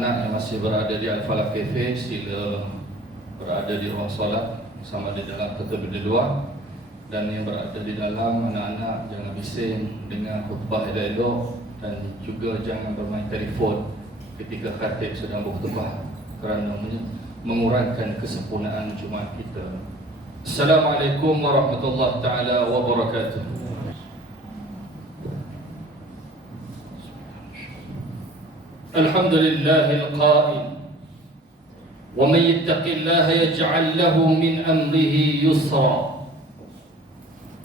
anak-anak yang masih berada di Al-Falah Cafe sila berada di ruang solat sama di dalam atau di luar, dan yang berada di dalam, anak-anak jangan bising dengan khutbah elok, dan juga jangan bermain telefon ketika khatib sedang berkhutbah kerana mengurangkan kesempurnaan Jumaat kita. Assalamualaikum warahmatullahi taala wabarakatuh. Alhamdulillahil qail wa man yattaqillaha yaj'al lahu min amrihi yusra.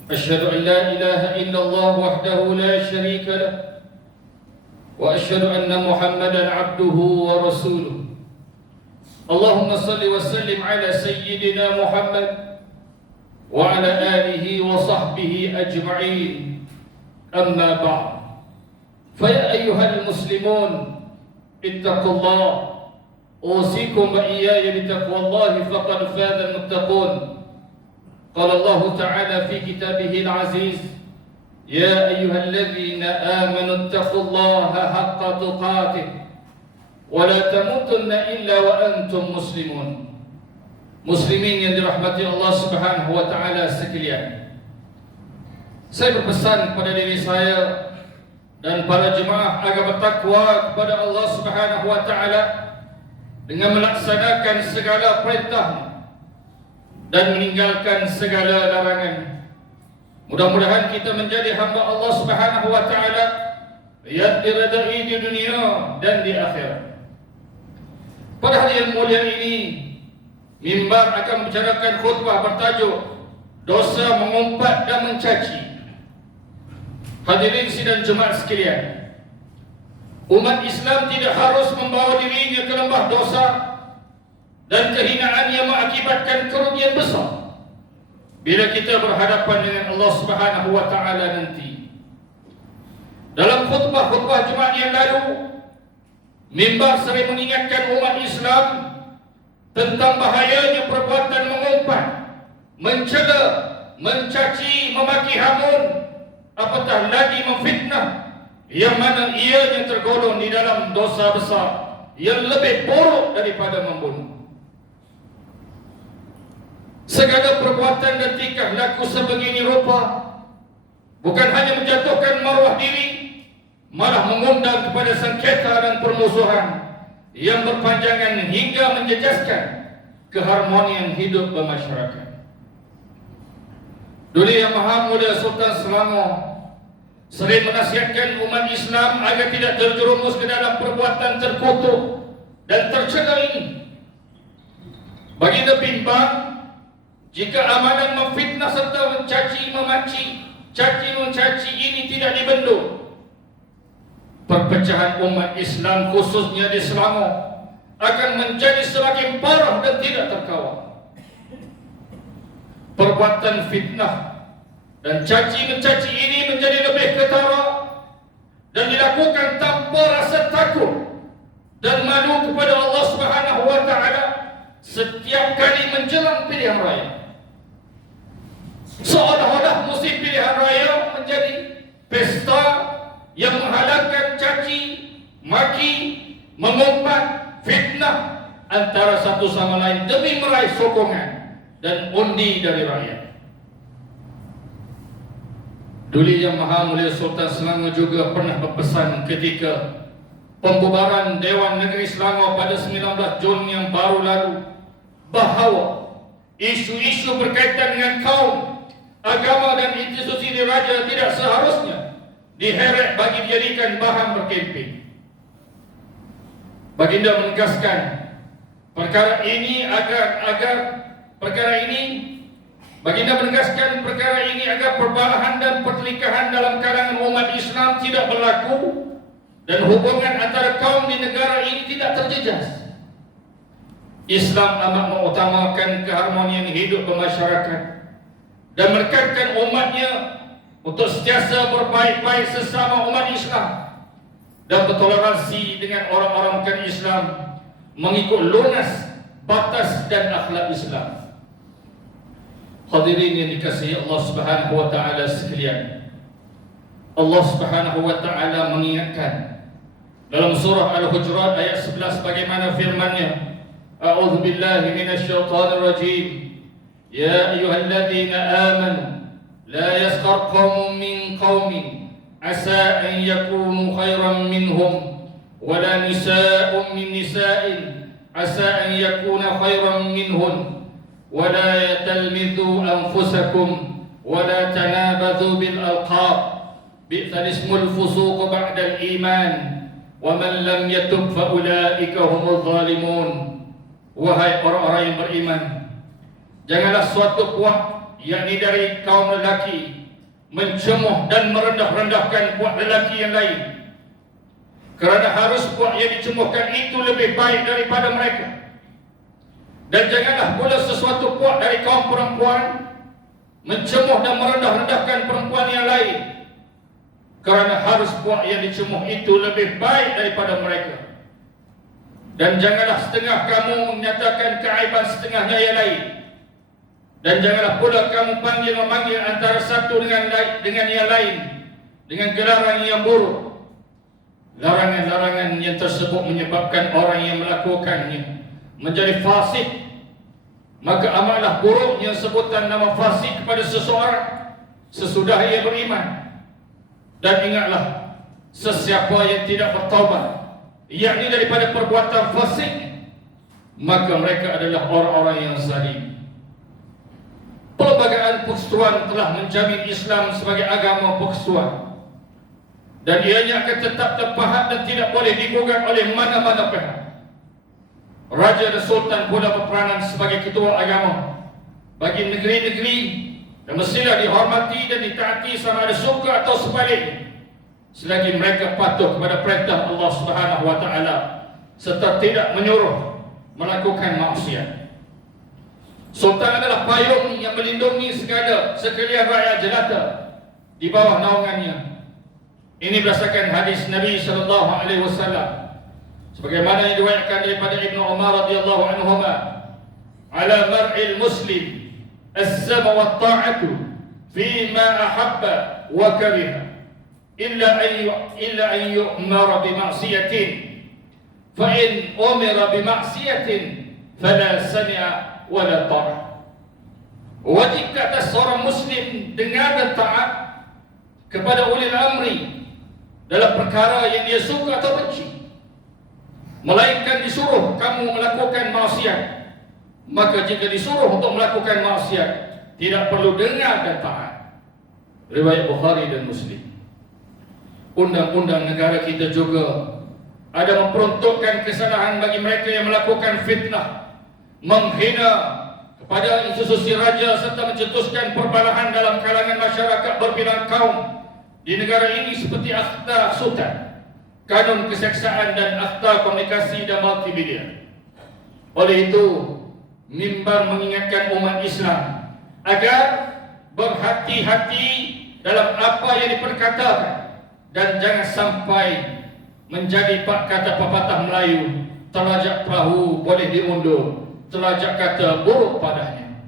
Asyhadu an la ilaha illallah wahdahu la syarika lah wa asyhadu anna Muhammadan abduhu wa rasuluh. Allahumma salli wa sallim ala sayyidina Muhammad wa ala alihi wa sahbihi ajma'in. Amma ba'd. Fa ya ayyuhal muslimun, ittaqullah. Usikum wa iyaya bitaqwallahi faqad faza al-muttaqun. Qala Allah Ta'ala fi kitabihil aziz, ya ayyuhalladzina amanu ittaqullaha haqqa tuqatih wa la tamutunna illa wa antum muslimun. Muslimin yang dirahmati Allah Subhanahu wa taala sekalian, saya berpesan kepada diri saya dan para jemaah agar bertakwa kepada Allah Subhanahu wa taala dengan melaksanakan segala perintah dan meninggalkan segala larangan. Mudah-mudahan kita menjadi hamba Allah Subhanahu wa taala yang diridai di dunia dan di akhirat. Pada hari yang mulia ini, mimbar akan membicarakan khutbah bertajuk dosa mengumpat dan mencaci. Hadirin sidang jemaah sekalian, umat Islam tidak harus membawa dirinya ke lembah dosa dan kehinaan yang mengakibatkan kerugian besar bila kita berhadapan dengan Allah Subhanahu wa taala nanti. Dalam khutbah-khutbah Jumaat yang lalu, mimbar sering mengingatkan umat Islam tentang bahayanya perbuatan mengumpat, mencela, mencaci, memaki hamun, apatah lagi memfitnah, yang mana ianya tergolong di dalam dosa besar yang lebih buruk daripada membunuh. Segala perbuatan dan tingkah laku sebegini rupa bukan hanya menjatuhkan maruah diri, malah mengundang kepada sengketa dan permusuhan yang berpanjangan hingga menjejaskan keharmonian hidup bermasyarakat. Dulu Yang Maha Mulia Sultan Selangor sering menasihatkan umat Islam agar tidak terjerumus ke dalam perbuatan terkutuk dan tercela ini. Baginda bimbang jika amalan memfitnah serta mencaci mencaci ini tidak dibendung, perpecahan umat Islam khususnya di Selangor akan menjadi semakin parah dan tidak terkawal. Perbuatan fitnah dan caci mencaci ini menjadi lebih ketara dan dilakukan tanpa rasa takut dan malu kepada Allah Subhanahu wa taala setiap kali menjelang pilihan raya. Seolah-olah musim pilihan raya menjadi pesta yang menghalalkan caci, maki, mengumpat, fitnah antara satu sama lain demi meraih sokongan dan undi dari rakyat. Duli Yang Maha Mulia Sultan Selangor juga pernah berpesan ketika pembubaran Dewan Negeri Selangor pada 19 Jun yang baru lalu, bahawa isu-isu berkaitan dengan kaum, agama dan institusi diraja tidak seharusnya diheret bagi dijadikan bahan berkempen. Baginda menegaskan perkara ini Baginda menegaskan perkara ini agar perbalahan dan pertelikahan dalam kalangan umat Islam tidak berlaku dan hubungan antara kaum di negara ini tidak terjejas. Islam amat mengutamakan keharmonian hidup bermasyarakat dan menekankan umatnya untuk sentiasa berbaik-baik sesama umat Islam dan bertoleransi dengan orang-orang bukan Islam mengikut lunas batas dan akhlak Islam. Hadirin yang dikasihi Allah Subhanahu wa taala sekalian, Allah Subhanahu wa taala mengingatkan dalam surah Al-Hujurat ayat 11 bagaimana firman-Nya, A'udzu billahi minasyaitonir rajim. Ya ayyuhalladzina amanu la yaskhar qaumun min qaumin asa an yakunu khairan minhum wala nisaa'un min nisa'in asa an yakuna khairan minhun wala yatalmidhu anfusakum wala tanabadhu bil alqab bi'sal ismul fusuq ba'dal iman wa man lam yatub fa ulaika humul zalimun. Wahai orang-orang yang beriman, janganlah suatu puak, yakni dari kaum lelaki, mencemuh dan merendah-rendahkan puak lelaki yang lain, kerana harus puak yang dicemuhkan itu lebih baik daripada mereka. Dan janganlah pula sesuatu puak dari kaum perempuan mencemuh dan merendah-rendahkan perempuan yang lain, kerana harus puak yang dicemuh itu lebih baik daripada mereka. Dan janganlah setengah kamu menyatakan keaiban setengahnya yang lain, dan janganlah pula kamu memanggil antara satu dengan yang lain dengan gelaran yang buruk. Larangan-larangan yang tersebut menyebabkan orang yang melakukannya menjadi fasik. Maka amatlah buruknya sebutan nama fasik kepada seseorang sesudah ia beriman. Dan ingatlah, sesiapa yang tidak bertaubat, yakni daripada perbuatan fasik, maka mereka adalah orang-orang yang zalim. Pelbagai persekutuan telah menjamin Islam sebagai agama persekutuan, dan ianya akan tetap terpahat dan tidak boleh digugat oleh mana-mana pihak. Raja dan Sultan pula berperanan sebagai ketua agama bagi negeri-negeri, dan mestilah dihormati dan ditaati sama ada suka atau sebaliknya, selagi mereka patuh kepada perintah Allah Subhanahu wa taala serta tidak menyuruh melakukan maksiat. Sultan adalah payung yang melindungi sekalian rakyat jelata di bawah naungannya. Ini berdasarkan hadis Nabi sallallahu alaihi wasallam sebagaimana yang diriwayatkan daripada Ibnu Umar radhiyallahu anhuma, ala mar'il muslim as-sama wa ta'atu fi ma ahabba wa kariha illa an yu'mara bi ma'siyatin fa in umira bi ma'siyatin fala sami'a wa la ta'a. Wajib ke atas seorang muslim dengar dan taat kepada ulil amri dalam perkara yang dia suka atau benci, melainkan disuruh kamu melakukan maksiat. Maka jika disuruh untuk melakukan maksiat, tidak perlu dengar dan taat. Riwayat Bukhari dan Muslim. Undang-undang negara kita juga ada memperuntukkan kesalahan bagi mereka yang melakukan fitnah, menghina kepada institusi raja serta mencetuskan perbalahan dalam kalangan masyarakat berbilang kaum di negara ini, seperti Akta Sultan, Kanun Keseksaan dan Akta Komunikasi dan Multimedia. Oleh itu, mimbar mengingatkan umat Islam agar berhati-hati dalam apa yang diperkatakan, dan jangan sampai menjadi kata pepatah Melayu, telajak perahu boleh diundur, telajak kata buruk padanya.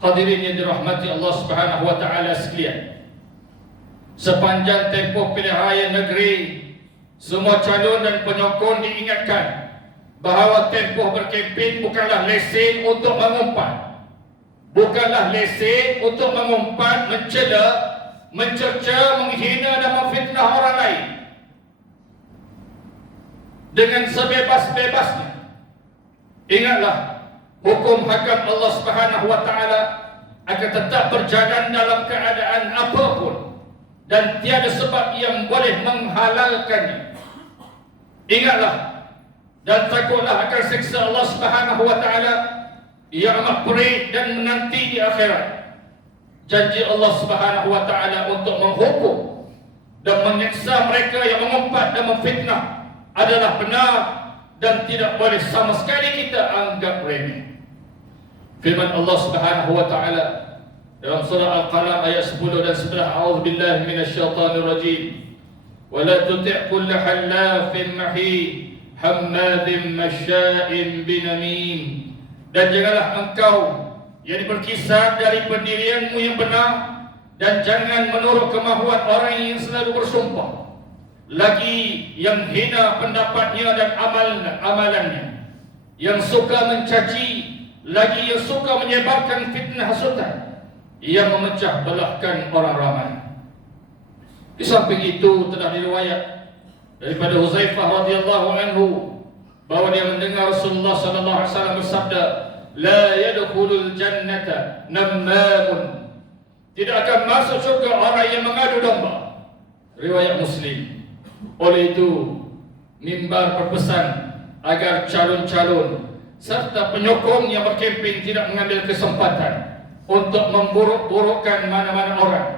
Hadirin yang dirahmati Allah Subhanahu wa taala sekalian, sepanjang tempoh pilihan raya negeri, semua calon dan penyokong diingatkan bahawa tempoh berkempen bukanlah lesen untuk mengumpat, bukanlah lesen untuk mengumpat, mencela, mencerca, menghina dan memfitnah orang lain dengan sebebas-bebasnya. Ingatlah, hukum hakam Allah Subhanahu wa taala akan tetap berjalan dalam keadaan apapun, dan tiada sebab yang boleh menghalalkannya. Ingatlah dan takutlah akan siksa Allah Subhanahu wa taala yang amat perit dan menanti di akhirat. Janji Allah Subhanahu wa taala untuk menghukum dan menyiksa mereka yang mengumpat dan memfitnah adalah benar dan tidak boleh sama sekali kita anggap remeh. Firman Allah Subhanahu wa taala dalam surah Al-Qalam ayat 10 dan 11, A'udzubillahi minasyaitonir rajim. Wa la tuti' kulla halafin mahin hammadin masya'in binamim. Dan janganlah engkau yang berkisar dari pendirianmu yang benar, dan jangan menurut kemahuan orang yang selalu bersumpah, lagi yang hina pendapatnya dan amalannya, yang suka mencaci, lagi yang suka menyebarkan fitnah hasutan, yang memecah belahkan orang ramai. Di samping itu telah diriwayat daripada Huzaifah radhiyallahu anhu bahwa dia mendengar Rasulullah sallallahu alaihi wasallam bersabda, "La yadkhulul jannata nammamun." Tidak akan masuk surga orang yang mengadu domba. Riwayat Muslim. Oleh itu, mimbar berpesan agar calon-calon serta penyokong yang berkempen tidak mengambil kesempatan untuk memburuk-burukkan mana-mana orang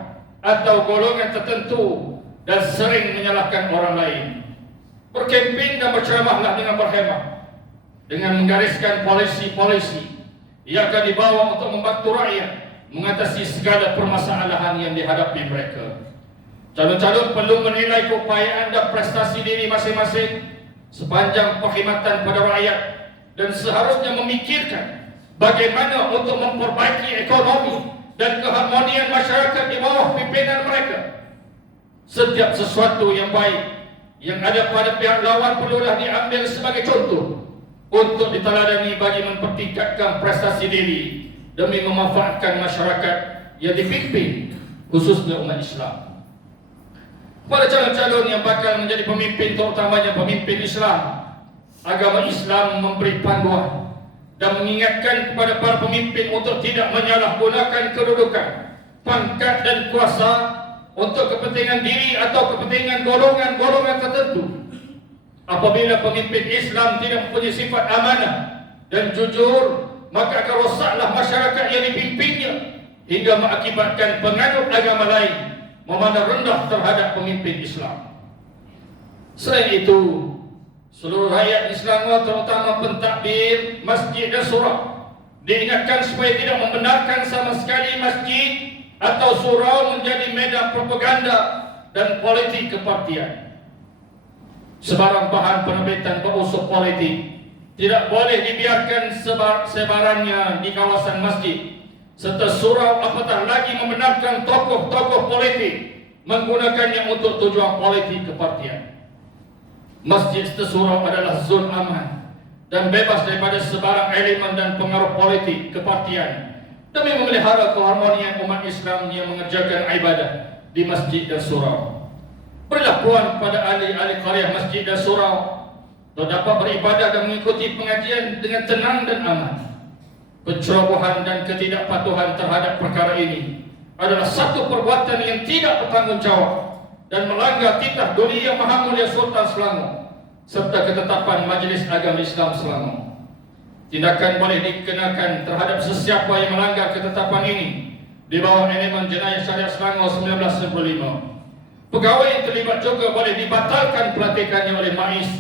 atau golongan tertentu dan sering menyalahkan orang lain. Berkempen dan berceramahlah dengan berhemah, dengan menggariskan polisi-polisi yang akan dibawa untuk membantu rakyat mengatasi segala permasalahan yang dihadapi mereka. Calon-calon perlu menilai keupayaan dan prestasi diri masing-masing sepanjang perkhidmatan pada rakyat dan seharusnya memikirkan bagaimana untuk memperbaiki ekonomi dan keharmonian masyarakat di bawah pimpinan mereka. Setiap sesuatu yang baik yang ada pada pihak lawan perlulah diambil sebagai contoh untuk diteladani bagi mempertingkatkan prestasi diri demi memanfaatkan masyarakat yang dipimpin, khususnya umat Islam. Pada calon-calon yang bakal menjadi pemimpin, terutamanya pemimpin Islam, agama Islam memberi panduan dan mengingatkan kepada para pemimpin untuk tidak menyalahgunakan kedudukan, pangkat dan kuasa untuk kepentingan diri atau kepentingan golongan-golongan tertentu. Apabila pemimpin Islam tidak mempunyai sifat amanah dan jujur, maka akan rosaklah masyarakat yang dipimpinnya hingga mengakibatkan penganut agama lain memandang rendah terhadap pemimpin Islam. Selain itu, seluruh rakyat Islam, terutama pentadbir masjid dan surau, diingatkan supaya tidak membenarkan sama sekali masjid atau surau menjadi medan propaganda dan politik kepartian. Sebarang bahan penerbitan berunsur politik tidak boleh dibiarkan sebarannya di kawasan masjid serta surau, apatah lagi membenarkan tokoh-tokoh politik menggunakannya untuk tujuan politik kepartian. Masjid serta surau adalah zon aman dan bebas daripada sebarang elemen dan pengaruh politik kepartian demi memelihara keharmonian umat Islam yang mengerjakan ibadah di masjid dan surau. Berilah puan kepada ahli-ahli qaryah masjid dan surau untuk dapat beribadah dan mengikuti pengajian dengan tenang dan aman. Pencerobohan dan ketidakpatuhan terhadap perkara ini adalah satu perbuatan yang tidak bertanggungjawab dan melanggar titah Duli Yang Maha Mulia Sultan Selangor serta ketetapan Majlis Agama Islam Selangor. Tindakan boleh dikenakan terhadap sesiapa yang melanggar ketetapan ini di bawah elemen jenayah syariat Selangor 1995. Pegawai yang terlibat juga boleh dibatalkan pelantikannya oleh MAIS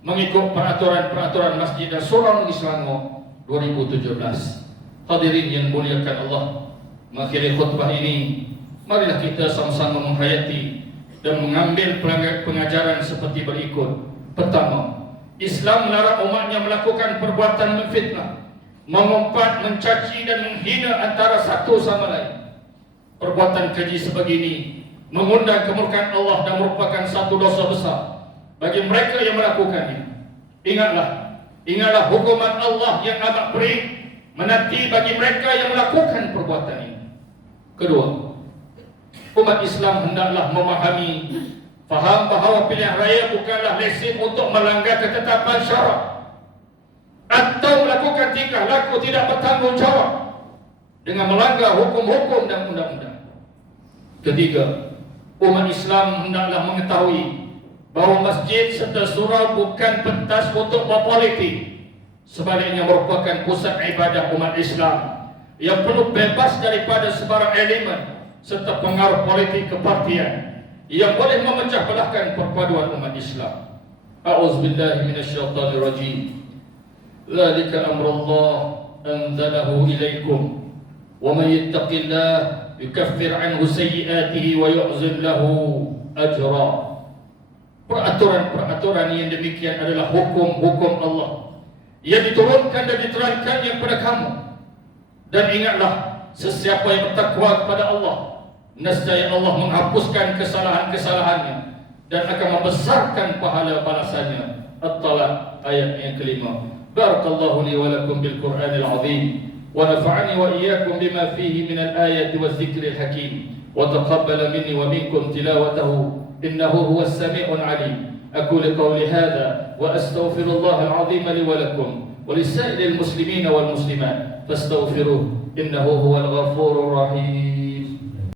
mengikut peraturan-peraturan Masjid dan Surau Negeri Selangor 2017. Hadirin yang muliakan Allah, mengakhiri khutbah ini, marilah kita sama-sama menghayati dan mengambil pengajaran seperti berikut. Pertama, Islam melarang umatnya melakukan perbuatan memfitnah, mengumpat, mencaci dan menghina antara satu sama lain. Perbuatan keji sebegini mengundang kemurkaan Allah dan merupakan satu dosa besar bagi mereka yang melakukannya. Ingatlah hukuman Allah yang amat perit menanti bagi mereka yang melakukan perbuatan ini. Kedua, umat Islam hendaklah memahami, faham bahawa pilihan raya bukanlah lesen untuk melanggar ketetapan syarak atau melakukan tingkah laku tidak bertanggungjawab dengan melanggar hukum-hukum dan undang-undang. Ketiga, umat Islam hendaklah mengetahui bahawa masjid serta surau bukan pentas untuk berpolitik. Sebaliknya merupakan pusat ibadah umat Islam yang perlu bebas daripada sebarang elemen serta pengaruh politik kepartian yang boleh memecah belahkan perpaduan umat Islam. A'udzubillahi minasyaitonirrajim. Dzalika amrullah anzalahu ilaikum wa may yattaqillah yukaffir anhu sayyi'atihi wa yu'zim lahu ajra. Peraturan-peraturan yang demikian adalah hukum-hukum Allah yang diturunkan dan diterangkannya kepada kamu. Dan ingatlah, sesiapa yang bertakwa kepada Allah, nescaya Allah menghapuskan kesalahan-kesalahannya dan akan membesarkan pahala balasannya. At-Talaq ayat yang kelima. Barakallahu li wa lakum bil Qur'anil azim wa nafa'ani wa iyyakum bima fihi min al-ayati waz-zikril hakim wa taqabbala minni wa minkum tilawatahu innahu huwas sami'ul 'alim. Aqulu qawli hadha wa astaghfirullahal azim li wa lakum wa lisa'iril muslimina wal muslimat fastaghfiruhu innahu huwal ghafurur rahim.